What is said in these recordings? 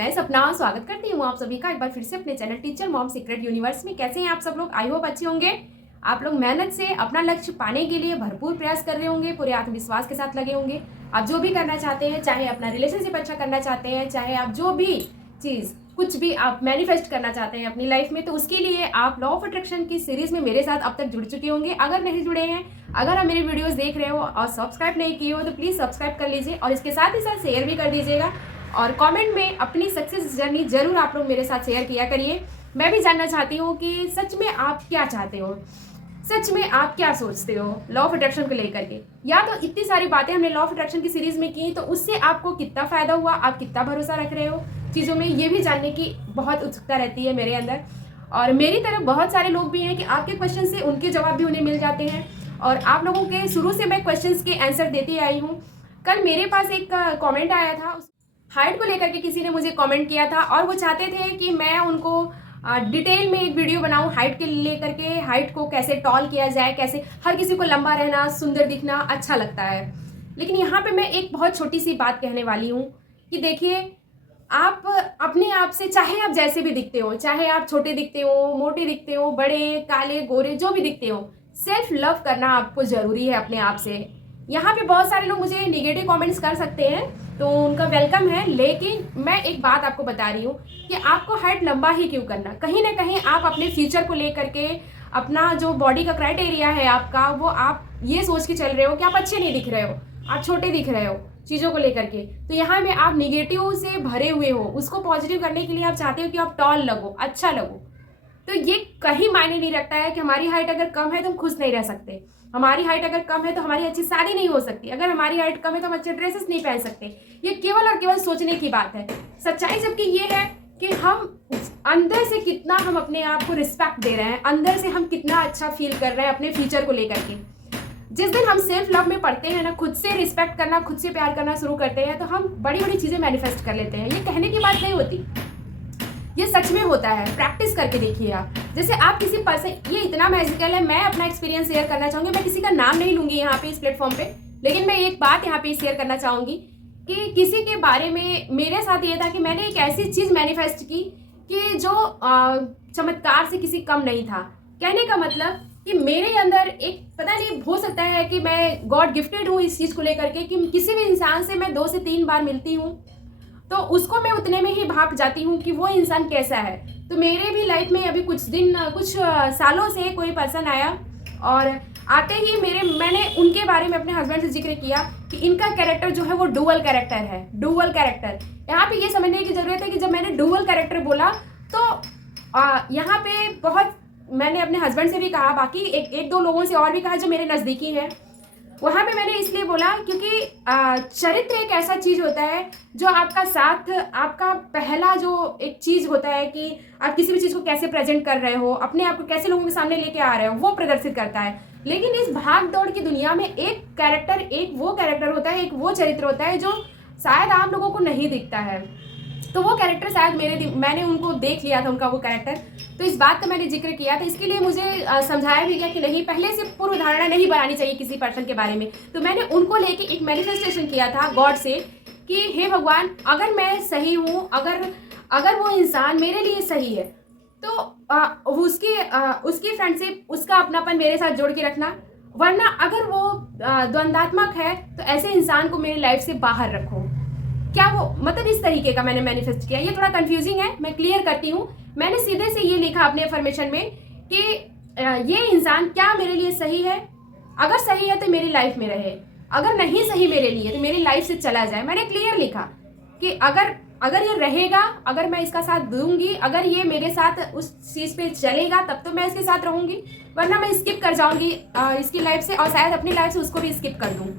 मैं सपना स्वागत करती हूँ आप सभी का एक बार फिर से अपने channel teacher mom secret universe में। कैसे हैं आप सब लोग? आई होप अच्छे होंगे। आप लोग मेहनत से अपना लक्ष्य पाने के लिए भरपूर प्रयास कर रहे होंगे, पूरे आत्मविश्वास के साथ लगे होंगे। आप जो भी करना चाहते हैं, चाहे अपना रिलेशनशिप अच्छा करना चाहते हैं, चाहे आप जो भी चीज़ कुछ भी आप मैनिफेस्ट करना चाहते हैं अपनी लाइफ में, तो उसके लिए आप लॉ ऑफ अट्रैक्शन की सीरीज में मेरे साथ अब तक जुड़ चुके होंगे। अगर नहीं जुड़े हैं, अगर आप मेरे वीडियोस देख रहे हो और सब्सक्राइब नहीं किए हो, तो प्लीज़ सब्सक्राइब कर लीजिए और इसके साथ ही साथ शेयर भी कर दीजिएगा। और कमेंट में अपनी सक्सेस जर्नी जरूर आप लोग मेरे साथ शेयर किया करिए। मैं भी जानना चाहती हूँ कि सच में आप क्या चाहते हो, सच में आप क्या सोचते हो लॉ ऑफ अट्रैक्शन को लेकर के। या तो इतनी सारी बातें हमने लॉ ऑफ अट्रैक्शन की सीरीज में की, तो उससे आपको कितना फायदा हुआ, आप कितना भरोसा रख रहे हो चीज़ों में, ये भी जानने की बहुत उत्सुकता रहती है मेरे अंदर। और मेरी तरफ बहुत सारे लोग भी हैं कि आपके क्वेश्चन से उनके जवाब भी उन्हें मिल जाते हैं। और आप लोगों के शुरू से मैं क्वेश्चन के आंसर देती आई हूँ। कल मेरे पास एक कॉमेंट आया था, हाइट को लेकर के किसी ने मुझे कमेंट किया था और वो चाहते थे कि मैं उनको डिटेल में एक वीडियो बनाऊं हाइट के लेकर के, हाइट को कैसे टॉल किया जाए, कैसे हर किसी को लंबा रहना, सुंदर दिखना अच्छा लगता है। लेकिन यहाँ पे मैं एक बहुत छोटी सी बात कहने वाली हूँ कि देखिए, आप अपने आप से, चाहे आप जैसे भी दिखते हो, चाहे आप छोटे दिखते हो, मोटे दिखते हो, बड़े काले गोरे जो भी दिखते हो, सेल्फ लव करना आपको ज़रूरी है अपने आप से। यहाँ पे बहुत सारे लोग मुझे निगेटिव कमेंट्स कर सकते हैं, तो उनका वेलकम है, लेकिन मैं एक बात आपको बता रही हूँ कि आपको हाइट लंबा ही क्यों करना। कहीं ना कहीं आप अपने फ्यूचर को लेकर के, अपना जो बॉडी का क्राइटेरिया है आपका, वो आप ये सोच के चल रहे हो कि आप अच्छे नहीं दिख रहे हो, आप छोटे दिख रहे हो चीज़ों को लेकर के। तो यहाँ में आप निगेटिव से भरे हुए हो, उसको पॉजिटिव करने के लिए आप चाहते हो कि आप टॉल लगो, अच्छा लगो। तो ये कहीं मायने नहीं रखता है कि हमारी हाइट अगर कम है तो हम खुश नहीं रह सकते, हमारी हाइट अगर कम है तो हमारी अच्छी शादी नहीं हो सकती, अगर हमारी हाइट कम है तो हम अच्छे ड्रेसेस नहीं पहन सकते। ये केवल और केवल सोचने की बात है। सच्चाई जबकि ये है कि हम अंदर से कितना हम अपने आप को रिस्पेक्ट दे रहे हैं, अंदर से हम कितना अच्छा फील कर रहे हैं अपने फ्यूचर को लेकर के। जिस दिन हम सेल्फ लव में पढ़ते हैं ना, खुद से रिस्पेक्ट करना, खुद से प्यार करना शुरू करते हैं, तो हम बड़ी बड़ी चीज़ें मैनिफेस्ट कर लेते हैं। ये कहने की बात नहीं होती, ये सच में होता है। प्रैक्टिस करके देखिए आप। जैसे आप किसी पर्सन, ये इतना मैजिकल है, मैं अपना एक्सपीरियंस शेयर करना चाहूँगी। मैं किसी का नाम नहीं लूँगी यहाँ पे इस प्लेटफॉर्म पे, लेकिन मैं एक बात यहाँ पे शेयर करना चाहूँगी कि किसी के बारे में मेरे साथ ये था कि मैंने एक ऐसी चीज़ मैनिफेस्ट की कि जो चमत्कार से किसी कम नहीं था। कहने का मतलब कि मेरे अंदर एक, पता नहीं, हो सकता है कि मैं गॉड गिफ्टेड हूँ इस चीज़ को लेकर के कि किसी भी इंसान से मैं 2 से 3 बार मिलती हूँ तो उसको मैं उतने में ही भाप जाती हूँ कि वो इंसान कैसा है। तो मेरे भी लाइफ में अभी कुछ सालों से कोई पर्सन आया और आते ही मैंने उनके बारे में अपने हस्बैंड से जिक्र किया कि इनका कैरेक्टर जो है वो डुअल कैरेक्टर है। डुअल कैरेक्टर, यहाँ पे ये समझने की ज़रूरत है कि जब मैंने डुअल कैरेक्टर बोला तो यहाँ पे बहुत, मैंने अपने हस्बैंड से भी कहा, बाकी एक दो लोगों से और भी कहा जो मेरे नज़दीकी हैं। वहाँ पे मैंने इसलिए बोला क्योंकि चरित्र एक ऐसा चीज़ होता है जो आपका साथ, आपका पहला जो एक चीज़ होता है कि आप किसी भी चीज़ को कैसे प्रेजेंट कर रहे हो, अपने आप को कैसे लोगों के सामने लेके आ रहे हो, वो प्रदर्शित करता है। लेकिन इस भाग दौड़ की दुनिया में एक कैरेक्टर, एक वो कैरेक्टर होता है, एक वो चरित्र होता है जो शायद आम लोगों को नहीं दिखता है। तो वो कैरेक्टर शायद मैंने उनको देख लिया था, उनका वो कैरेक्टर। तो इस बात का मैंने जिक्र किया था, इसके लिए मुझे समझाया भी गया कि नहीं, पहले से पूर्व धारणा नहीं बनानी चाहिए किसी पर्सन के बारे में। तो मैंने उनको लेके एक मैनिफेस्टेशन किया था गॉड से कि हे भगवान, अगर मैं सही हूँ, अगर वो इंसान मेरे लिए सही है तो उसकी फ्रेंडशिप, उसका अपनापन मेरे साथ जोड़ के रखना, वरना अगर वो द्वंद्वात्मक है तो ऐसे इंसान को मेरी लाइफ से बाहर रखो। क्या वो, मतलब इस तरीके का मैंने मैनिफेस्ट किया। ये थोड़ा कंफ्यूजिंग है, मैं क्लियर करती हूँ। मैंने सीधे से ये लिखा अपने अफर्मेशन में कि ये इंसान क्या मेरे लिए सही है, अगर सही है तो मेरी लाइफ में रहे, अगर नहीं सही मेरे लिए तो मेरी लाइफ से चला जाए। मैंने क्लियर लिखा कि अगर ये रहेगा, अगर मैं इसका साथ दूंगी, अगर ये मेरे साथ उस चीज़ पे चलेगा तब तो मैं इसके साथ रहूंगी, वरना मैं स्किप कर जाऊंगी इसकी लाइफ से, और शायद अपनी लाइफ से उसको भी स्किप कर दूँ।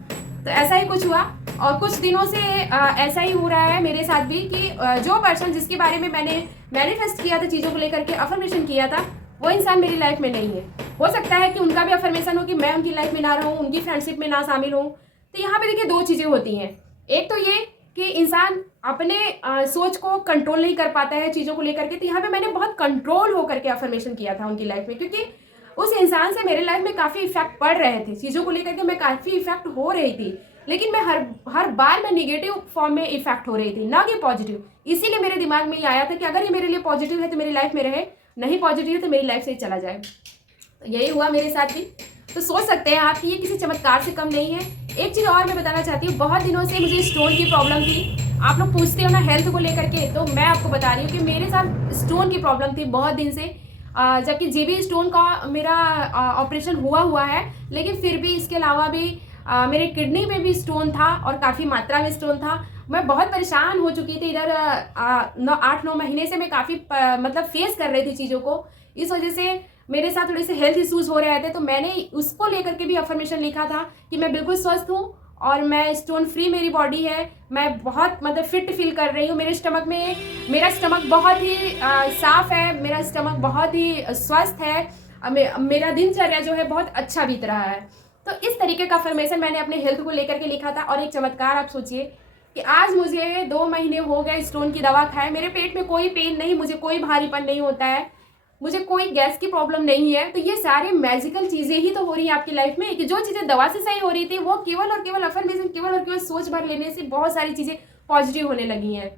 तो ऐसा ही कुछ हुआ और कुछ दिनों से ऐसा ही हो रहा है मेरे साथ भी कि जो पर्सन जिसके बारे में मैंने मैनिफेस्ट किया था, चीज़ों को लेकर के अफर्मेशन किया था, वो इंसान मेरी लाइफ में नहीं है। हो सकता है कि उनका भी अफर्मेशन हो कि मैं उनकी लाइफ में ना रहूँ, उनकी फ्रेंडशिप में ना शामिल हूँ। तो यहाँ पे देखिए 2 चीज़ें होती हैं। एक तो ये कि इंसान अपने सोच को कंट्रोल नहीं कर पाता है चीज़ों को लेकर के। तो यहाँ पे मैंने बहुत कंट्रोल होकर के अफर्मेशन किया था उनकी लाइफ में, क्योंकि उस इंसान से मेरे लाइफ में काफ़ी इफेक्ट पड़ रहे थे, चीज़ों को लेकर के मैं काफ़ी इफेक्ट हो रही थी। लेकिन मैं हर बार मैं निगेटिव फॉर्म में इफेक्ट हो रही थी, ना कि पॉजिटिव। इसीलिए मेरे दिमाग में ये आया था कि अगर ये मेरे लिए पॉजिटिव है तो मेरी लाइफ में रहे, नहीं पॉजिटिव है तो मेरी लाइफ से ही चला जाए। तो यही हुआ मेरे साथ भी। तो सोच सकते हैं आप कि ये किसी चमत्कार से कम नहीं है। एक चीज़ और मैं बताना चाहती हूँ, बहुत दिनों से मुझे स्टोन की प्रॉब्लम थी। आप लोग पूछते हो ना हेल्थ को लेकर के, तो मैं आपको बता रही हूँ कि मेरे साथ स्टोन की प्रॉब्लम थी बहुत दिन से। जबकि जीबी स्टोन का मेरा ऑपरेशन हुआ है, लेकिन फिर भी इसके अलावा भी मेरे किडनी में भी स्टोन था और काफ़ी मात्रा में स्टोन था। मैं बहुत परेशान हो चुकी थी। इधर 8-9 महीने से मैं काफ़ी मतलब फेस कर रही थी चीज़ों को। इस वजह से मेरे साथ थोड़े से हेल्थ इश्यूज हो रहे थे, तो मैंने उसको लेकर के भी अफर्मेशन लिखा था कि मैं बिल्कुल स्वस्थ हूँ और मैं स्टोन फ्री मेरी बॉडी है। मैं बहुत मतलब फिट फील कर रही हूँ। मेरे स्टमक में मेरा स्टमक बहुत ही साफ है, मेरा स्टमक बहुत ही स्वस्थ है। मेरा दिनचर्या जो है बहुत अच्छा बीत रहा है। तो इस तरीके का अफर्मेशन मैंने अपने हेल्थ को लेकर के लिखा था। और एक चमत्कार आप सोचिए कि आज मुझे 2 महीने हो गए स्टोन की दवा खाए, मेरे पेट में कोई पेन नहीं, मुझे कोई भारीपन नहीं होता है, मुझे कोई गैस की प्रॉब्लम नहीं है। तो ये सारी मैजिकल चीज़ें ही तो हो रही हैं आपकी लाइफ में, कि जो चीज़ें दवा से सही हो रही थी वो केवल और केवल अफर्मेशन, केवल और केवल सोच भर लेने से बहुत सारी चीज़ें पॉजिटिव होने लगी हैं।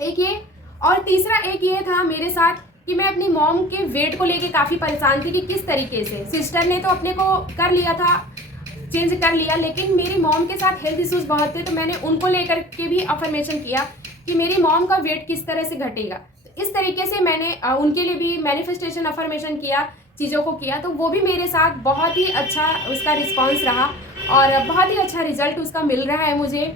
एक ये, और तीसरा एक ये था मेरे साथ कि मैं अपनी मॉम के वेट को लेके काफ़ी परेशान थी कि किस तरीके से। सिस्टर ने तो अपने को कर लिया था, चेंज कर लिया, लेकिन मेरी मॉम के साथ हेल्थ इश्यूज बहुत थे, तो मैंने उनको लेकर के भी अफर्मेशन किया कि मेरी मॉम का वेट किस तरह से घटेगा। तो इस तरीके से मैंने उनके लिए भी मैनिफेस्टेशन अफर्मेशन किया, चीज़ों को किया। तो वो भी मेरे साथ बहुत ही अच्छा उसका रिस्पॉन्स रहा और बहुत ही अच्छा रिजल्ट उसका मिल रहा है मुझे।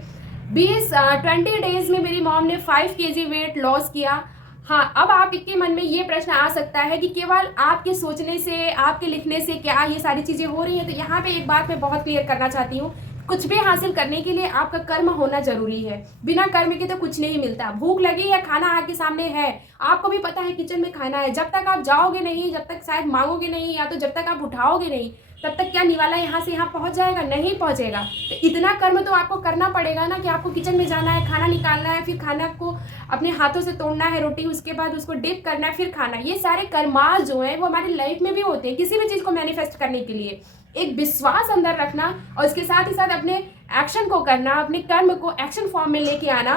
20 डेज में मेरी मॉम ने 5 kg वेट लॉस किया। हाँ, अब आपके मन में ये प्रश्न आ सकता है कि केवल आपके सोचने से, आपके लिखने से क्या ये सारी चीज़ें हो रही हैं? तो यहाँ पे एक बात मैं बहुत क्लियर करना चाहती हूँ, कुछ भी हासिल करने के लिए आपका कर्म होना जरूरी है। बिना कर्म के तो कुछ नहीं मिलता। भूख लगी या खाना आपके सामने है, आपको भी पता है किचन में खाना है, जब तक आप जाओगे नहीं, जब तक शायद मांगोगे नहीं, या तो जब तक आप उठाओगे नहीं, तब तक क्या निवाला यहाँ से यहाँ पहुँच जाएगा? नहीं पहुँचेगा। तो इतना कर्म तो आपको करना पड़ेगा ना कि आपको किचन में जाना है, खाना निकालना है, फिर खाना को अपने हाथों से तोड़ना है रोटी, उसके बाद उसको डिप करना है, फिर खाना। ये सारे कर्मास जो हैं वो हमारी लाइफ में भी होते हैं। किसी भी चीज़ को मैनिफेस्ट करने के लिए एक विश्वास अंदर रखना और इसके साथ ही साथ अपने एक्शन को करना, अपने कर्म को एक्शन फॉर्म में लेके आना,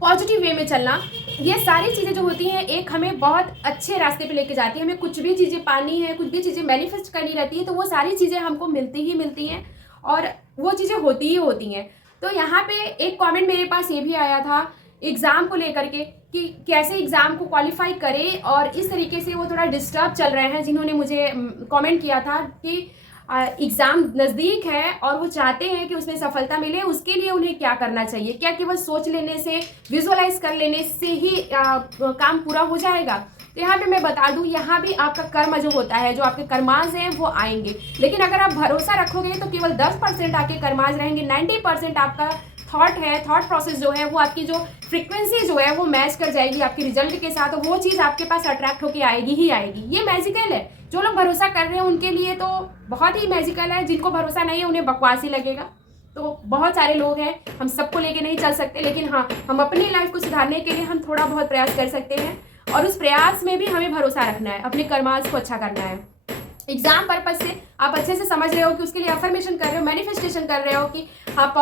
पॉजिटिव वे में चलना, ये सारी चीज़ें जो होती हैं एक हमें बहुत अच्छे रास्ते पे लेके जाती है। हमें कुछ भी चीज़ें पानी है, कुछ भी चीज़ें मैनिफेस्ट करनी रहती है, तो वो सारी चीज़ें हमको मिलती ही मिलती हैं और वो चीज़ें होती ही होती हैं। तो यहाँ पे एक कमेंट मेरे पास ये भी आया था एग्ज़ाम को लेकर के कि कैसे एग्ज़ाम को क्वालिफाई करें, और इस तरीके से वो थोड़ा डिस्टर्ब चल रहे हैं। जिन्होंने मुझे कमेंट किया था कि एग्ज़ाम नज़दीक है और वो चाहते हैं कि उसमें सफलता मिले, उसके लिए उन्हें क्या करना चाहिए? क्या केवल सोच लेने से, विजुअलाइज कर लेने से ही काम पूरा हो जाएगा? तो यहाँ पे मैं बता दूँ, यहाँ भी आपका कर्म जो होता है, जो आपके कर्माज हैं वो आएंगे, लेकिन अगर आप भरोसा रखोगे तो केवल 10% आपके कर्माज रहेंगे। 90% आपका थॉट है, थॉट प्रोसेस जो है वो आपकी जो फ्रीक्वेंसी जो है वो मैच कर जाएगी आपके रिजल्ट के साथ, और वो चीज़ आपके पास अट्रैक्ट होकर आएगी ही आएगी। ये मैजिकल है। जो लोग भरोसा कर रहे हैं उनके लिए तो बहुत ही मैजिकल है, जिनको भरोसा नहीं है उन्हें बकवास ही लगेगा। तो बहुत सारे लोग हैं, हम सबको लेके नहीं चल सकते, लेकिन हाँ, हम अपनी लाइफ को सुधारने के लिए हम थोड़ा बहुत प्रयास कर सकते हैं, और उस प्रयास में भी हमें भरोसा रखना है, अपने कर्मास को अच्छा करना है। एग्जाम पर्पज से आप अच्छे से समझ रहे हो कि उसके लिए अफर्मेशन कर रहे हो, मैनिफेस्टेशन कर रहे हो कि हाँ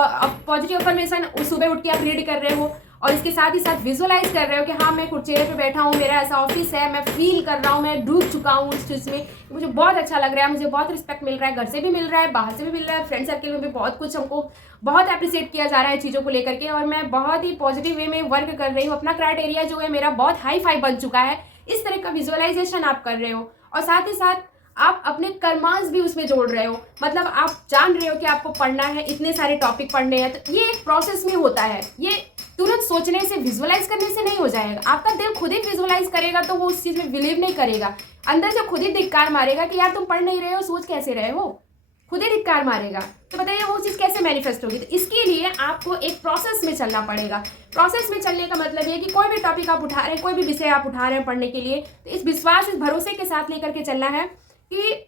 पॉजिटिव अफर्मेशन सुबह उठ के आप रीड कर रहे हो, और इसके साथ ही साथ विजुअलाइज कर रहे हो कि हाँ मैं कुर्चेरे पे बैठा हूँ, मेरा ऐसा ऑफिस है, मैं फील कर रहा हूँ, मैं डूब चुका हूँ उस चीज़ में, मुझे बहुत अच्छा लग रहा है, मुझे बहुत रिस्पेक्ट मिल रहा है, घर से भी मिल रहा है, बाहर से भी मिल रहा है, फ्रेंड सर्कल में भी बहुत कुछ हमको बहुत अप्रिशिएट किया जा रहा है चीज़ों को लेकर के, और मैं बहुत ही पॉजिटिव वे में वर्क कर रही हूँ। अपना क्राइटेरिया जो है मेरा बहुत हाई फाई बन चुका है। इस तरह का विजुअलाइजेशन आप कर रहे हो, और साथ ही साथ आप अपने कर्मांश भी उसमें जोड़ रहे हो। मतलब आप जान रहे हो कि आपको पढ़ना है, इतने सारे टॉपिक पढ़ने हैं, तो ये एक प्रोसेस में होता है। ये तुरंत सोचने से, विजुअलाइज करने से नहीं हो जाएगा। आपका दिल खुद ही विजुअलाइज करेगा तो वो उस चीज़ में बिलीव नहीं करेगा, अंदर से खुद ही धिक्कार मारेगा कि यार तुम पढ़ नहीं रहे हो, सोच कैसे रहे हो, खुद ही धिक्कार मारेगा। तो बताइए वो चीज़ कैसे मैनिफेस्ट होगी? तो इसके लिए आपको एक प्रोसेस में चलना पड़ेगा। प्रोसेस में चलने का मतलब ये कि कोई भी टॉपिक आप उठा रहे हैं, कोई भी विषय आप उठा रहे हैं पढ़ने के लिए, तो इस विश्वास, इस भरोसे के साथ लेकर के चलना है कि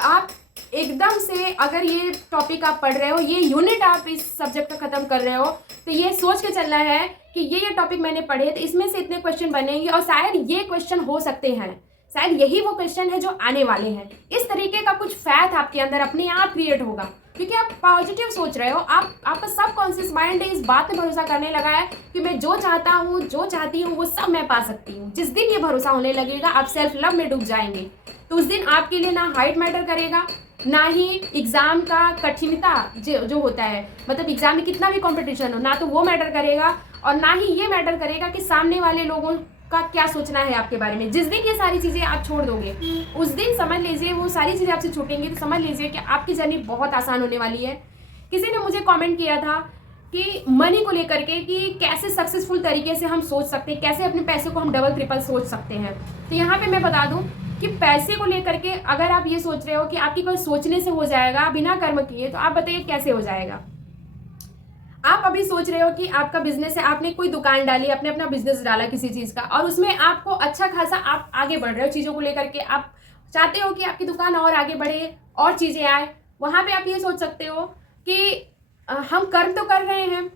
आप एकदम से, अगर ये टॉपिक आप पढ़ रहे हो, ये यूनिट आप इस सब्जेक्ट का ख़त्म कर रहे हो, तो ये सोच के चलना है कि ये टॉपिक मैंने पढ़े तो इसमें से इतने क्वेश्चन बनेंगे, और शायद ये क्वेश्चन हो सकते हैं, शायद यही वो क्वेश्चन है जो आने वाले हैं। इस तरीके का कुछ फैथ आपके अंदर अपने आप क्रिएट होगा, क्योंकि आप पॉजिटिव सोच रहे हो। आपका सबकॉन्शियस माइंड इस बात पे भरोसा करने लगा है कि मैं जो चाहता हूँ, जो चाहती हूँ, वो सब मैं पा सकती हूँ। जिस दिन ये भरोसा होने लगेगा, आप सेल्फ लव में डूब जाएंगे। तो उस दिन आपके लिए ना हाइट मैटर करेगा, ना ही एग्जाम का कठिनता जो होता है, मतलब एग्जाम में कितना भी कंपटीशन हो, ना तो वो मैटर करेगा, और ना ही ये मैटर करेगा कि सामने वाले लोगों का क्या सोचना है आपके बारे में। जिस दिन ये सारी चीज़ें आप छोड़ दोगे, उस दिन समझ लीजिए वो सारी चीज़ें आपसे छूटेंगी, तो समझ लीजिए कि आपकी जर्नी बहुत आसान होने वाली है। किसी ने मुझे कमेंट किया था कि मनी को लेकर के कि कैसे सक्सेसफुल तरीके से हम सोच सकते हैं, कैसे अपने पैसे को हम डबल ट्रिपल सोच सकते हैं। तो यहाँ पे मैं बता दूं कि पैसे को लेकर के अगर आप ये सोच रहे हो कि आपकी कोई सोचने से हो जाएगा बिना कर्म किए, तो आप बताइए कैसे हो जाएगा। आप अभी सोच रहे हो कि आपका बिजनेस है, आपने कोई दुकान डाली, आपने अपना बिजनेस डाला किसी चीज़ का, और उसमें आपको अच्छा खासा आप आगे बढ़ रहे हो चीज़ों को लेकर के, आप चाहते हो कि आपकी दुकान और आगे बढ़े और चीज़ें आए। वहाँ पे आप ये सोच सकते हो कि हम कर्म तो कर रहे हैं,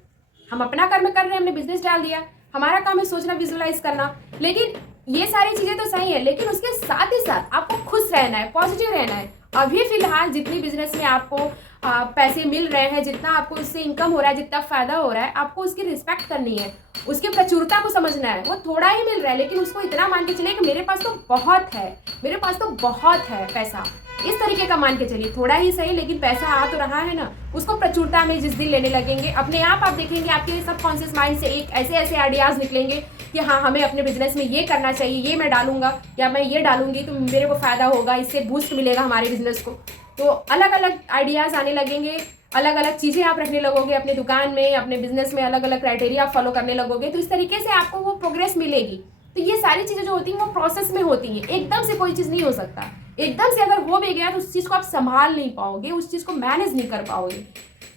हम अपना कर्म कर रहे हैं, हमने बिजनेस डाल दिया, हमारा काम है सोचना, विजुअलाइज करना। लेकिन ये सारी चीज़ें तो सही है, लेकिन उसके साथ ही साथ आपको खुश रहना है, पॉजिटिव रहना है। अभी फिलहाल जितनी बिजनेस में आपको पैसे मिल रहे हैं, जितना आपको उससे इनकम हो रहा है, जितना फायदा हो रहा है, आपको उसकी रिस्पेक्ट करनी है, उसकी प्रचुरता को समझना है। वो थोड़ा ही मिल रहा है, लेकिन उसको इतना मान के चलिए कि मेरे पास तो बहुत है, मेरे पास तो बहुत है पैसा, इस तरीके का मान के चलिए। थोड़ा ही सही, लेकिन पैसा आ तो रहा है ना। उसको प्रचुरता में जिस दिन लेने लगेंगे, अपने आप देखेंगे आपके सबकॉन्शियस माइंड से एक ऐसे आइडियाज़ निकलेंगे कि हाँ, हमें अपने बिजनेस में ये करना चाहिए, ये मैं डालूंगा या मैं ये डालूंगी तो मेरे को फ़ायदा होगा, इससे बूस्ट मिलेगा हमारे बिजनेस को। तो अलग अलग आइडियाज़ आने लगेंगे, अलग अलग चीज़ें आप रखने लगोगे अपने दुकान में, अपने बिजनेस में अलग अलग क्राइटेरिया आप फॉलो करने लगोगे, तो इस तरीके से आपको वो प्रोग्रेस मिलेगी। तो ये सारी चीज़ें जो होती हैं वो प्रोसेस में होती हैं, एकदम से कोई चीज़ नहीं हो सकता। एकदम से अगर हो भी गया तो उस चीज़ को आप संभाल नहीं पाओगे, उस चीज़ को मैनेज नहीं कर पाओगे,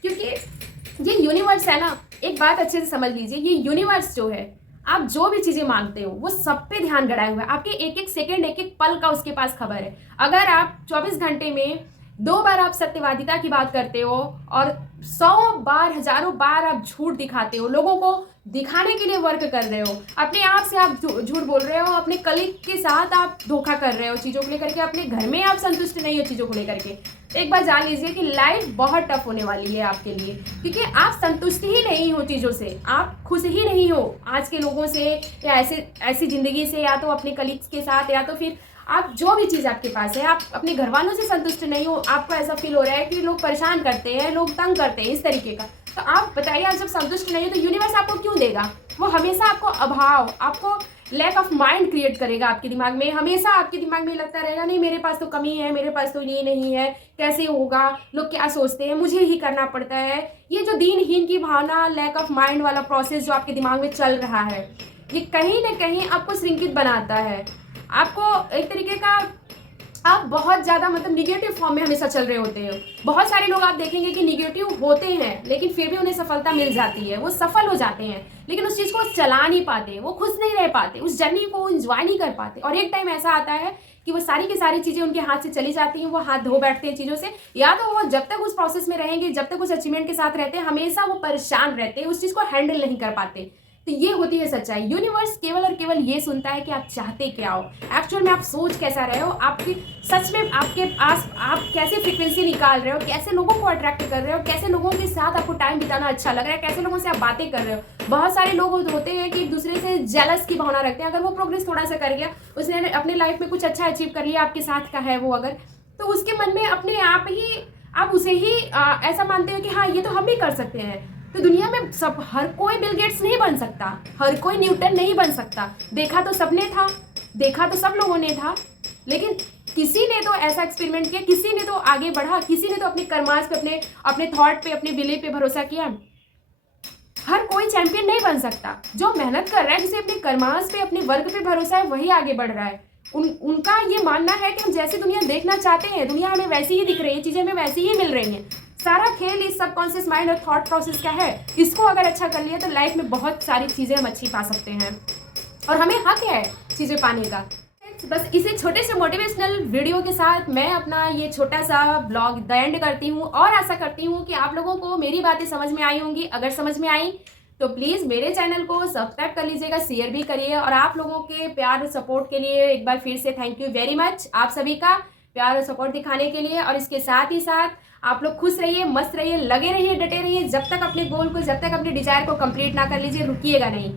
क्योंकि ये यूनिवर्स है ना। एक बात अच्छे से समझ लीजिए, ये यूनिवर्स जो है, आप जो भी चीज़ें मांगते हो वो सब पे ध्यान गड़ाए हुआ है। आपके एक एक सेकेंड, एक एक पल का उसके पास खबर है। अगर आप 24 घंटे में 2 बार आप सत्यवादिता की बात करते हो और 100 बार, हजारों बार आप झूठ दिखाते हो, लोगों को दिखाने के लिए वर्क कर रहे हो, अपने आप से आप झूठ बोल रहे हो, अपने कलीग के साथ आप धोखा कर रहे हो चीज़ों को लेकर के, अपने घर में आप संतुष्ट नहीं हो चीज़ों को लेकर के, एक बार जान लीजिए कि लाइफ बहुत टफ होने वाली है आपके लिए, क्योंकि आप संतुष्ट ही नहीं हो चीज़ों से, आप खुश ही नहीं हो आज के लोगों से, या ऐसी ज़िंदगी से, या तो अपने कलीग्स के साथ, या तो फिर आप जो भी चीज़ आपके पास है, आप अपने घर वालों से संतुष्ट नहीं हो। आपको ऐसा फील हो रहा है कि लोग परेशान करते हैं, लोग तंग करते हैं, इस तरीके का। तो आप बताइए, आप जब संतुष्ट नहीं हो तो यूनिवर्स आपको क्यों देगा? वो हमेशा आपको अभाव, आपको लैक ऑफ माइंड क्रिएट करेगा आपके दिमाग में। हमेशा आपके दिमाग में लगता रहेगा, नहीं मेरे पास तो कमी है, मेरे पास तो ये नहीं है, कैसे होगा, लोग क्या सोचते हैं, मुझे ही करना पड़ता है। ये जो दीनहीन की भावना, लैक ऑफ माइंड वाला प्रोसेस जो आपके दिमाग में चल रहा है, ये कहीं ना कहीं आपको श्रिंकित बनाता है। आपको एक तरीके का, आप बहुत ज़्यादा मतलब निगेटिव फॉर्म में हमेशा चल रहे होते हो। बहुत सारे लोग आप देखेंगे कि निगेटिव होते हैं, लेकिन फिर भी उन्हें सफलता मिल जाती है, वो सफल हो जाते हैं, लेकिन उस चीज़ को चला नहीं पाते, वो खुश नहीं रह पाते, उस जर्नी को एंजॉय नहीं कर पाते। और एक टाइम ऐसा आता है कि वो सारी की सारी चीज़ें उनके हाथ से चली जाती हैं, वो हाथ धो बैठते हैं चीज़ों से, या तो वो जब तक उस प्रोसेस में रहेंगे, जब तक उस अचीवमेंट के साथ रहते हैं, हमेशा वो परेशान रहते हैं, उस चीज़ को हैंडल नहीं कर पाते। तो ये होती है सच्चाई। यूनिवर्स केवल और केवल ये सुनता है कि आप चाहते क्या हो, एक्चुअल में आप सोच कैसा रहे हो, आपकी सच में आपके पास आप कैसे फ्रिक्वेंसी निकाल रहे हो, कैसे लोगों को अट्रैक्ट कर रहे हो, कैसे लोगों के साथ आपको टाइम बिताना अच्छा लग रहा है, कैसे लोगों से आप बातें कर रहे हो। बहुत सारे लोग होते हैं कि एक दूसरे से जेलस की भावना रखते हैं। अगर वो प्रोग्रेस थोड़ा सा कर गया, उसने अपने लाइफ में कुछ अच्छा अचीव कर लिया, आपके साथ का है वो अगर, तो उसके मन में अपने आप ही आप उसे ही ऐसा मानते हो कि हाँ, ये तो हम भी कर सकते हैं। तो दुनिया में सब, हर कोई बिल गेट्स नहीं बन सकता, हर कोई न्यूटन नहीं बन सकता। देखा तो सबने था, देखा तो सब लोगों ने था, लेकिन किसी ने तो ऐसा एक्सपेरिमेंट किया, किसी ने तो आगे बढ़ा, किसी ने तो अपने कर्मास पे, अपने थॉट पे, अपने विले पे भरोसा किया। हर कोई चैंपियन नहीं बन सकता। जो मेहनत कर रहा है, जिसे अपने कर्मास पे, अपने वर्क पे भरोसा है, वही आगे बढ़ रहा है। उनका ये मानना है कि हम जैसी दुनिया देखना चाहते हैं, दुनिया हमें वैसी ही दिख रही है, चीज़ें हमें वैसी ही मिल रही हैं। सारा खेल इस सबकॉन्शियस माइंड और थॉट प्रोसेस का है। इसको अगर अच्छा कर लिया तो लाइफ में बहुत सारी चीज़ें हम अच्छी पा सकते हैं, और हमें हक है चीज़ें पाने का। बस इसे छोटे से मोटिवेशनल वीडियो के साथ मैं अपना ये छोटा सा ब्लॉग द एंड करती हूँ, और आशा करती हूँ कि आप लोगों को मेरी बातें समझ में आई होंगी। अगर समझ में आई तो प्लीज़ मेरे चैनल को सब्सक्राइब कर लीजिएगा, शेयर भी करिए, और आप लोगों के प्यार और सपोर्ट के लिए एक बार फिर से थैंक यू वेरी मच, आप सभी का प्यार और सपोर्ट दिखाने के लिए। और इसके साथ ही साथ आप लोग खुश रहिए, मस्त रहिए, लगे रहिए, डटे रहिए, जब तक अपने गोल को, जब तक अपने डिजायर को कंप्लीट ना कर लीजिए, रुकिएगा नहीं।